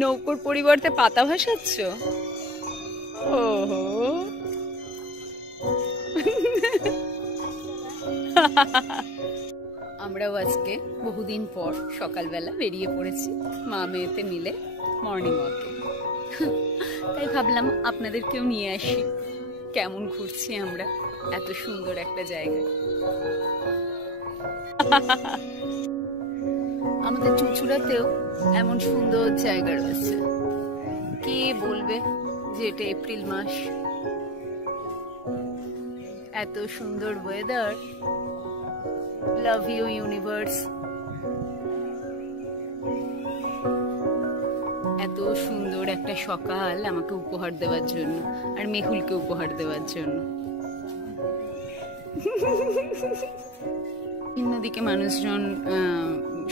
নৌকোর পরিবর্তে পাতা ভাসাচ্ছ? ওহো, আমরাও আজকে বহুদিন পর সকালবেলা বেরিয়ে পড়েছি মা মেয়েতে মিলে মর্নিং ওয়াকে। তাই ভাবলাম আপনাদেরকেও নিয়ে আসি, কেমন ঘুরছি আমরা এত সুন্দর একটা জায়গায়। আমাদের চুঁচুড়াতেও এমন সুন্দর জায়গা রয়েছে, কে বলবে যে এটা এপ্রিল মাস, এত সুন্দর ওয়েদার। লাভ ইউ ইউনিভার্স, এত সুন্দর একটা সকাল আমাকে উপহার দেওয়ার জন্য আর মেহুলকে উপহার দেওয়ার জন্য। অন্যদিকে মানুষজন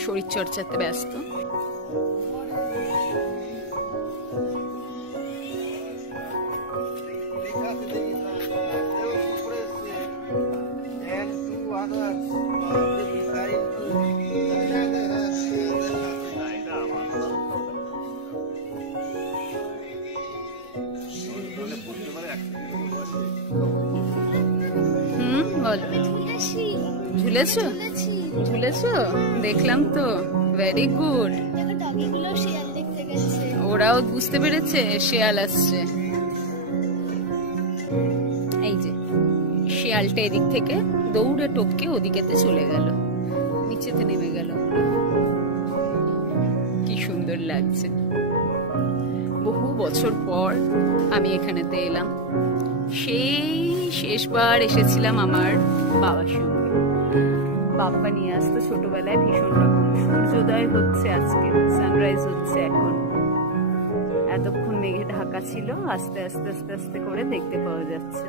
শরীর চর্চাতে ব্যস্ত। ঝুলেছো? ঝুলেছো? দেখলাম তো, ভেরি গুড। ওরাও বুঝতে পেরেছে শেয়াল আসছে। এই যে শেয়ালটা এদিক থেকে দৌড়ে টপকে ওদিকেতে চলে গেল, নিচেতে নেমে গেল। কি সুন্দর লাগছে। বহু বছর পর আমি এখানেতে এলাম। সেই শেষবার এসেছিলাম আমার বাবার সঙ্গে। বাবা নিয়ে আসতো ছোটবেলায় ভীষণ রকম। সূর্যোদয় হচ্ছে আজকে, সানরাইজ হচ্ছে এখন। এতক্ষণ মেঘে ঢাকা ছিল, আস্তে আস্তে আস্তে আস্তে করে দেখতে পাওয়া যাচ্ছে।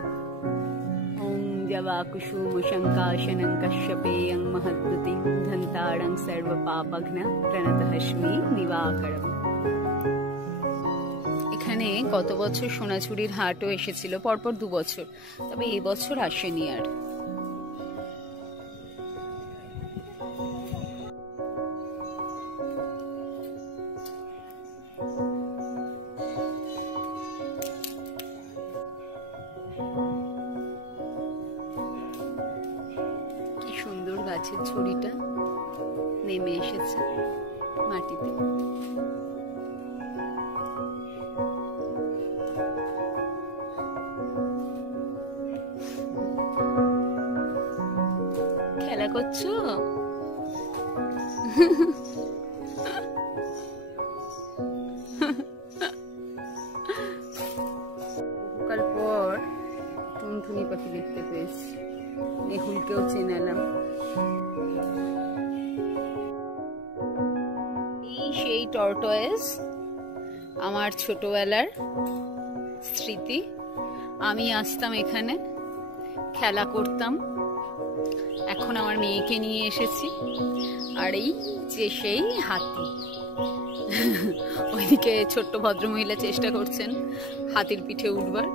ওম জবা কুসুম শঙ্কাশনং কশ্যপেয়ং মহদ্যুতি ধন্তাড়ং সর্ব পাপঘ্ন প্রণতহস্মি দিবাকরম। এখানে গত বছর সোনাঝুরির হাটও এসেছিল, পরপর 2 বছর, তবে এই বছর আসেনি আর। কি সুন্দর গাছের ঝুড়িটা নেমে এসেছে মাটিতে। খেলা করছো? কাল পর টুনটুনি পাখি দেখতে পেয়েছি, মেহুলকেও চেনালাম। এই সেই টর্টয়েস, আমার ছোটবেলার স্মৃতি। আমি আসতাম এখানে, খেলা করতাম। এখন আমার মেয়েকে নিয়ে এসেছি। আর এই যে সেই হাতি, ওইদিকে ছোট্ট ভদ্রমহিলা চেষ্টা করছেন হাতির পিঠে উঠবার।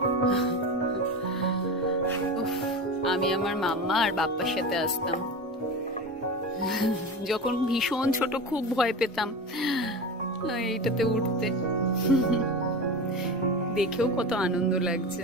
আমি আমার মাম্মা আর বাপ্পার সাথে আসতাম। যখন ভীষণ ছোট খুব ভয় পেতাম এইটাতে উঠতে। দেখেও কত আনন্দ লাগছে।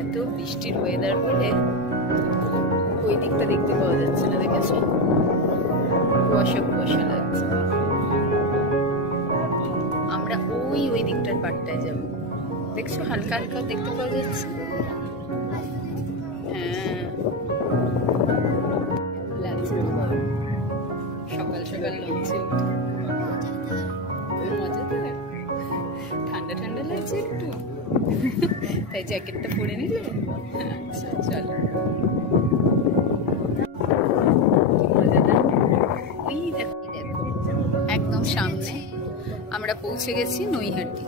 এত বৃষ্টির ওয়েদার বলে ওই দিকটা দেখতে পাওয়া যাচ্ছে না, দেখেছো? কুয়াশা কুয়াশা লাগছে। আমরা ওই দিকটার পাটটায় যাব, দেখছো? হালকা হালকা দেখতে পাওয়া যাচ্ছে। হ্যাঁ, লাগছে সকাল সকাল লাগছে। মজাদার, ঠান্ডা ঠান্ডা লাগছে একটু, তাই জ্যাকেটটা পরে নিলে। আচ্ছা চলো। ওই দেখো একদম সামনে আমরা পৌঁছে গেছি নৈহাটি।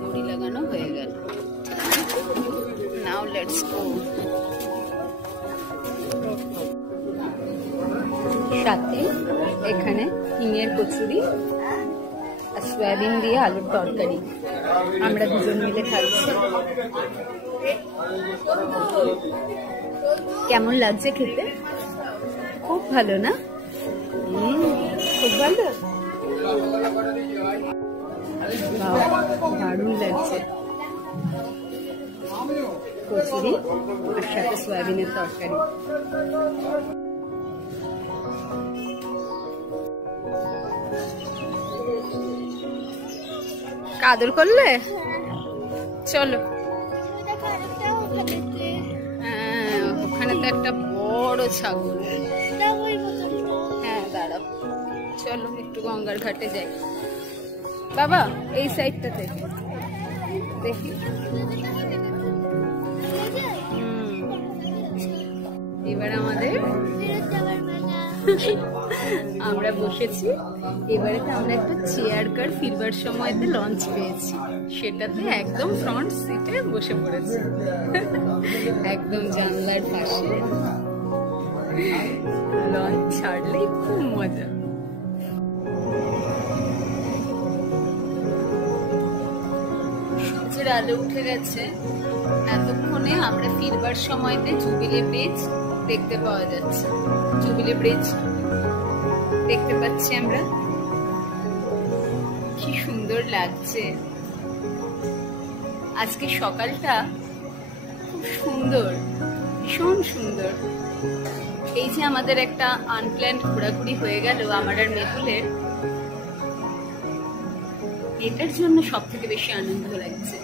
দড়ি লাগানো হয়ে গেল। Now let's go. সাথে এখানে হিঙের কচুরি আর সয়াবিন দিয়ে আলুর তরকারি আমরা দুজন মিলে খাচ্ছি। কেমন লাগছে খেতে? খুব ভালো না? খুব ভালো, দারুণ লাগছে। কচুরি আর সাথে সয়াবিনের তরকারি। আদর করলে? চলো। হ্যাঁ, ওখানে তো একটা বড় ছাগল। হ্যাঁ দাঁড়াও, চলো একটু গঙ্গার ঘাটে যাই। বাবা এই সাইডটা থেকে দেখি। এবার আমাদের আমরা বসেছি। এবারে তো আমরা একটা চেয়ার কার ফিরবার সময়তে লঞ্চ পেয়েছি, সেটাতে একদম ফ্রন্ট সিটে বসে পড়েছি, একদম জানলার পাশে। লঞ্চ ছাড়লেই খুব মজা। সূর্যের আলো উঠে গেছে। এতক্ষণে আমরা ফিরবার সময়তে জুবিলি ব্রিজ দেখতে পাওয়া যাচ্ছে। জুবিলি ব্রিজ দেখতে পাচ্ছি আমরা। কি সুন্দর লাগছে। আজকে সকালটা খুব সুন্দর, ভীষণ সুন্দর। এই যে আমাদের একটা আনপ্ল্যান্ড ঘোরাঘুরি হয়ে গেল আমার আর মেহুলের, এটার জন্য সব থেকে বেশি আনন্দ লাগছে।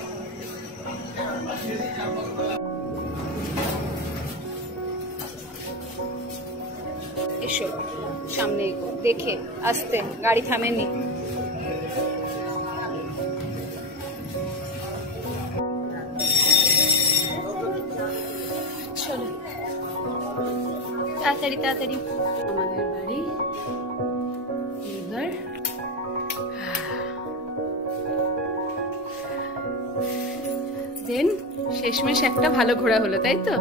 এসো সামনে দেখে আসতে, গাড়ি থামেনি। চলো তাড়াতাড়ি তাড়াতাড়ি আমাদের বাড়ি। এবার দেন শেষমেশ একটা ভালো ঘোরা হলো, তাই তো?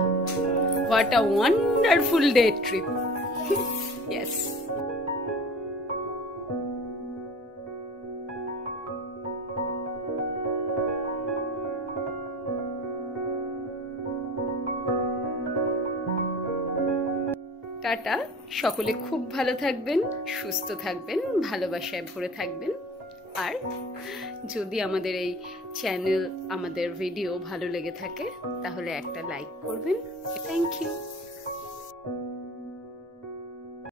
What a wonderful day trip. Yes. Tata, সকলে খুব ভালো থাকবেন, সুস্থ থাকবেন, ভালোবাসায় ভরে থাকবেন। আর যদি আমাদের এই চ্যানেল, আমাদের ভিডিও ভালো লেগে থাকে তাহলে একটা লাইক করবেন। Thank you.